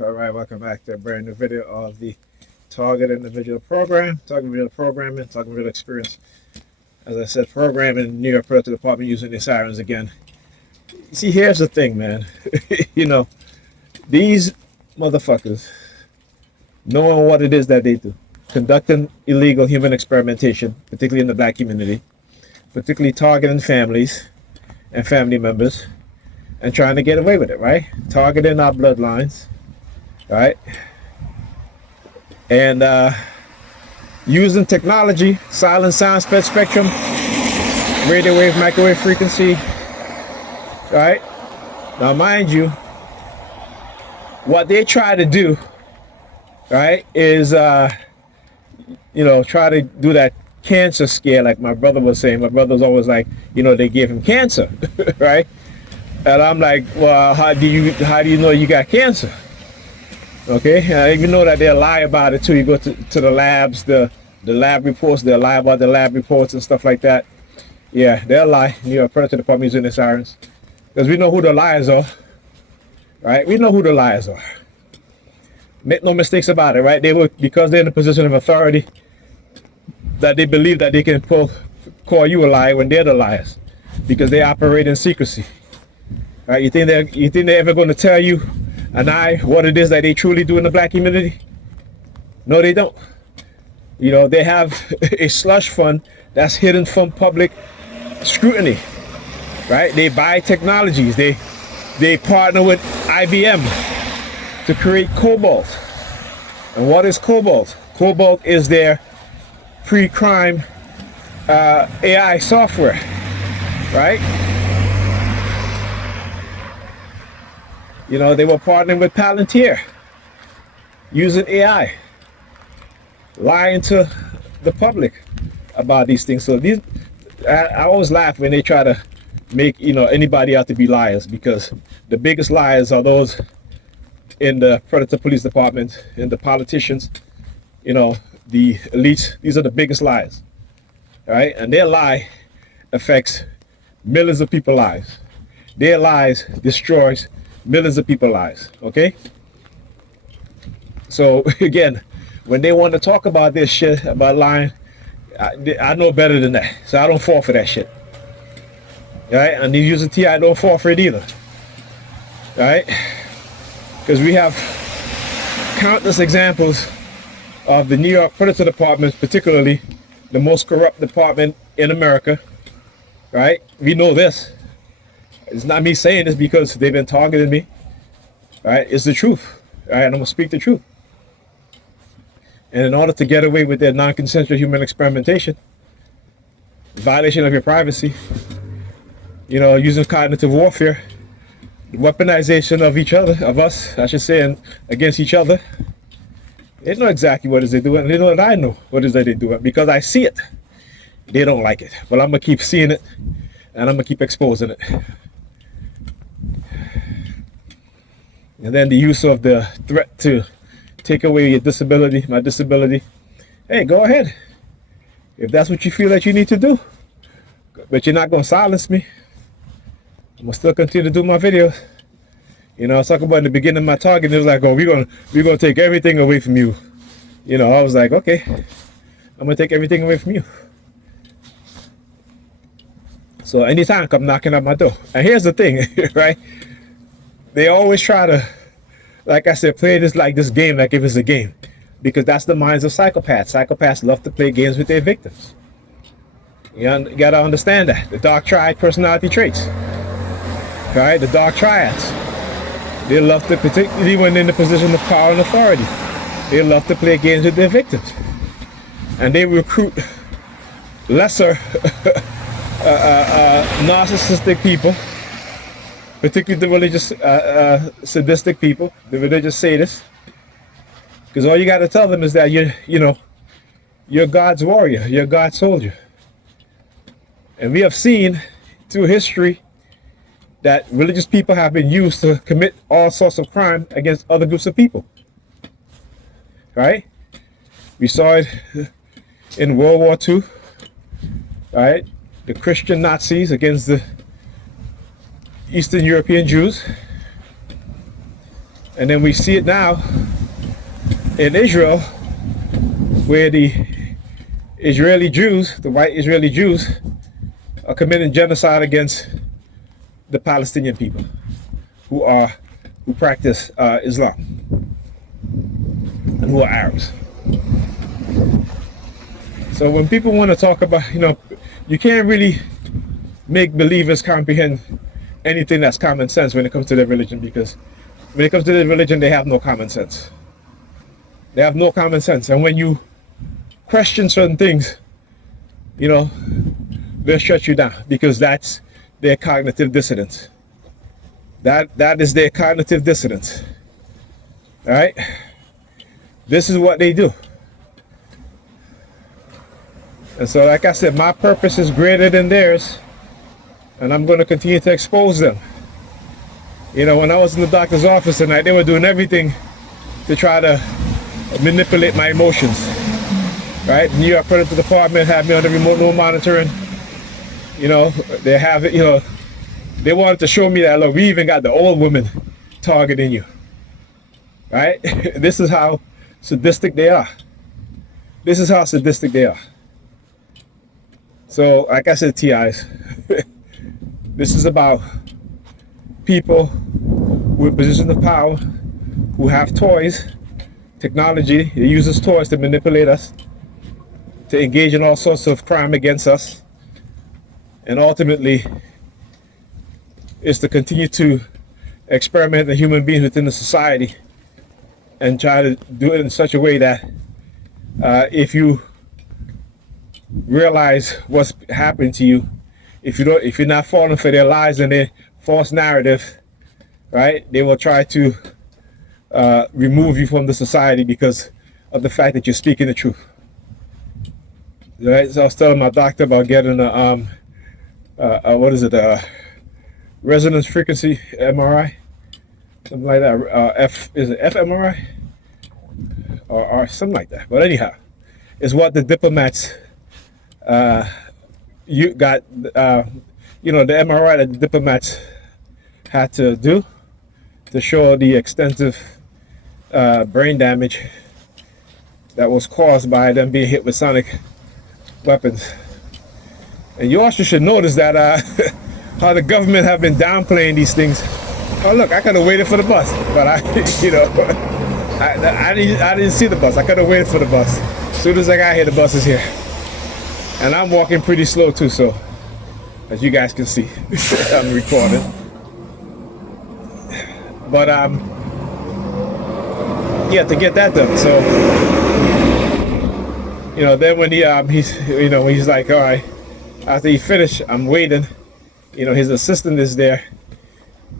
All right, welcome back to a brand new video of the Target Individual Program. Target Individual Programming, Target Individual Experience. As I said, programming New York Police Department using the sirens again. You see, here's the thing, man. These motherfuckers, knowing what it is that they do, conducting illegal human experimentation, particularly in the black community, particularly targeting families and family members, and trying to get away with it, right? Targeting our bloodlines, right? And using technology, silent sound spectrum, radio wave, microwave frequency, right? Now, mind you, what they try to do, right, is, try to do that cancer scare, like my brother was saying. My brother was always like, they gave him cancer, right? And I'm like, well, how do you know you got cancer? Okay, and you know that they'll lie about it too. You go to the labs, the lab reports, they'll lie about the lab reports and stuff like that. Yeah, they'll lie. Predator Department using the sirens. Because we know who the liars are, right? We know who the liars are. Make no mistakes about it, right? Because they're in a position of authority, that they believe that they can call you a liar when they're the liars, because they operate in secrecy. Right? You think they're ever going to tell you and I what it is that they truly do in the black community? No, they don't. They have a slush fund that's hidden from public scrutiny. Right? They buy technologies. They partner with IBM to create cobalt. And what is cobalt? Cobalt is their pre-crime AI software. Right? They were partnering with Palantir, using AI, lying to the public about these things. So I always laugh when they try to make anybody out to be liars, because the biggest liars are those in the Predator Police Department, and the politicians, the elites. These are the biggest liars, right? And their lie affects millions of people's lives. Their lies destroys millions of people's lives, okay? So again, when they want to talk about this shit, about lying, I know better than that. So I don't fall for that shit. Right? And these using T, I don't fall for it either. Right? Because we have countless examples of the New York Predator Department, particularly the most corrupt department in America. Right? We know this. It's not me saying this because they've been targeting me. Right? It's the truth. Right? And I'm going to speak the truth. And in order to get away with their non-consensual human experimentation, violation of your privacy, using cognitive warfare, weaponization of each other, of us, I should say, and against each other, they know exactly what it is they do, and they know that I know what it is that they do, because I see it. They don't like it. But I'm going to keep seeing it, and I'm going to keep exposing it. And then the use of the threat to take away your disability, my disability. Hey, go ahead. If that's what you feel that you need to do. But you're not going to silence me. I'm going to still continue to do my videos. I was talking about in the beginning of my talk, and it was like, oh, we're gonna take everything away from you. I was like, okay, I'm going to take everything away from you. So anytime come knocking at my door. And here's the thing, right? They always try to, like I said, play this like this game, like if it's a game. Because that's the minds of psychopaths. Psychopaths love to play games with their victims. You got to understand that. The dark triad personality traits. Right? The dark triads. They love to, particularly when in the position of power and authority, they love to play games with their victims. And they recruit lesser narcissistic people, particularly the religious sadistic people, the religious sadists. Because all you got to tell them is that you're God's warrior, you're God's soldier. And we have seen through history that religious people have been used to commit all sorts of crime against other groups of people. Right? We saw it in World War II. Right? The Christian Nazis against the Eastern European Jews. And then we see it now in Israel, where the Israeli Jews, the white Israeli Jews, are committing genocide against the Palestinian people who practice Islam and who are Arabs. So when people want to talk about, you can't really make believers comprehend anything that's common sense when it comes to their religion, because when it comes to their religion, they have no common sense. They have no common sense. And when you question certain things, they'll shut you down, because that's their cognitive dissonance. That is their cognitive dissonance. All right? This is what they do. And so, like I said, my purpose is greater than theirs, and I'm going to continue to expose them. When I was in the doctor's office tonight, they were doing everything to try to manipulate my emotions. Right? New York Police Department had me on the remote monitoring. They have it, they wanted to show me that, look, we even got the old women targeting you. Right? This is how sadistic they are. This is how sadistic they are. So, like I said, TIs, this is about people with positions of power who have toys, technology. They use these toys to manipulate us, to engage in all sorts of crime against us, and ultimately is to continue to experiment the human beings within the society and try to do it in such a way that if you realize what's happening to you, if you're not falling for their lies and their false narrative, right, they will try to remove you from the society because of the fact that you're speaking the truth. Right? So I was telling my doctor about getting a resonance frequency MRI, something like that. Is it fMRI or something like that? But anyhow, it's what the diplomats you got. The MRI that the diplomats had to do to show the extensive brain damage that was caused by them being hit with sonic weapons. And you also should notice that how the government have been downplaying these things. Oh look, I could have waited for the bus, but I didn't see the bus. I could have waited for the bus. As soon as I got here, the bus is here, and I'm walking pretty slow too. So, as you guys can see, I'm recording. But to get that done. So, then when he's like, all right. After he finished, I'm waiting. His assistant is there,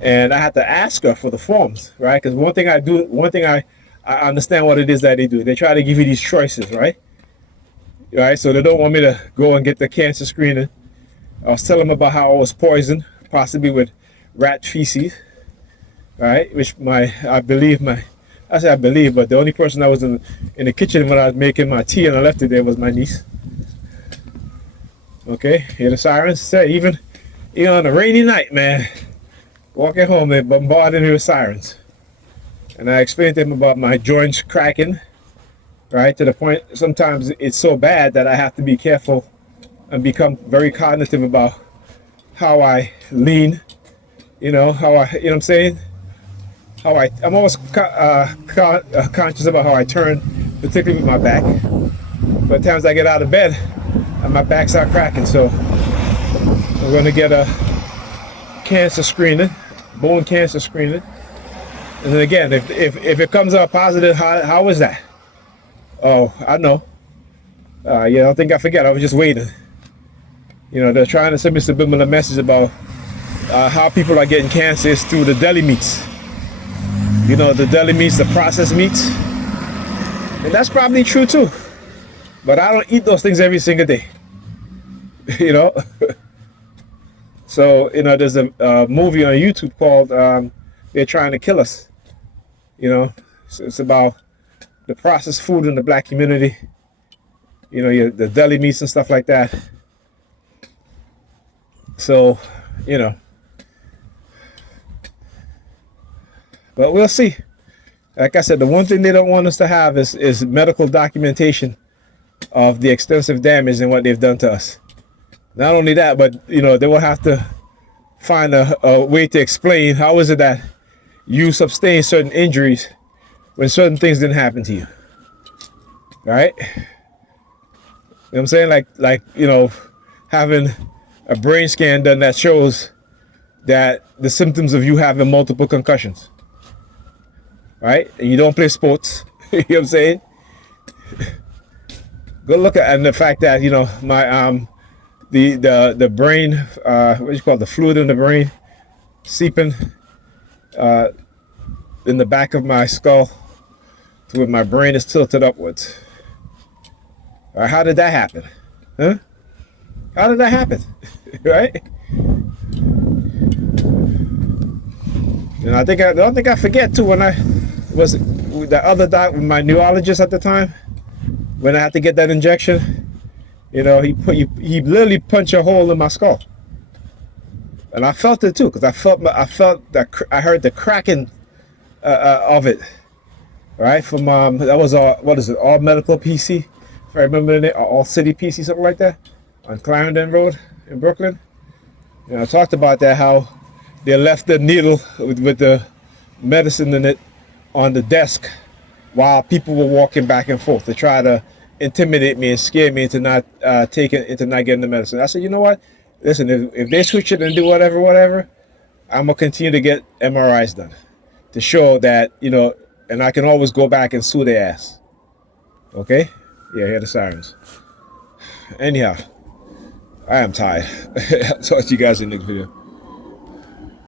and I had to ask her for the forms, right? Because one thing I understand what it is that they do. They try to give you these choices, right? Right. So they don't want me to go and get the cancer screening. I was telling them about how I was poisoned, possibly with rat feces, right? Which I believe, but the only person that was in the kitchen when I was making my tea and I left it there was my niece. Okay, hear the sirens? Say even on a rainy night, man, walking home, they bombarded me with sirens. And I explained to them about my joints cracking, right? To the point sometimes it's so bad that I have to be careful and become very cognitive about how I lean, how I'm saying? I'm always conscious about how I turn, particularly with my back. But times I get out of bed, and my back's not cracking, so I'm going to get a cancer screening, bone cancer screening. And then again, if it comes out positive, how is that? Oh, I know. I don't think I forget. I was just waiting. They're trying to send me a subliminal message about how people are getting cancer is through the deli meats. The deli meats, the processed meats. And that's probably true too. But I don't eat those things every single day. So, there's a movie on YouTube called They're Trying to Kill Us. So it's about the processed food in the black community. The deli meats and stuff like that. So, but we'll see. Like I said, the one thing they don't want us to have is medical documentation of the extensive damage and what they've done to us. Not only that, but they will have to find a way to explain how is it that you sustain certain injuries when certain things didn't happen to you. All right? You know what I'm saying? Like having a brain scan done that shows that the symptoms of you having multiple concussions. Right? And you don't play sports. You know what I'm saying? Go look at, and the fact that my the brain, what do you call it, the fluid in the brain seeping in the back of my skull to where my brain is tilted upwards. How did that happen? Huh? How did that happen? Right? And I don't think I forget too, when I was the other doc, my neurologist at the time, when I had to get that injection, he literally punched a hole in my skull, and I felt it too, because I felt that I heard the cracking of it. Right, from that was all medical PC, if I remember the name, all city PC, something like that, on Clarendon Road in Brooklyn. And I talked about that, how they left the needle with the medicine in it on the desk while people were walking back and forth to try to intimidate me and scare me into not getting the medicine. I said, you know what? Listen, if they switch it and do whatever, I'm gonna continue to get MRIs done to show that and I can always go back and sue their ass. Okay? Yeah, hear the sirens. Anyhow, I am tired. I'll talk to you guys in the next video.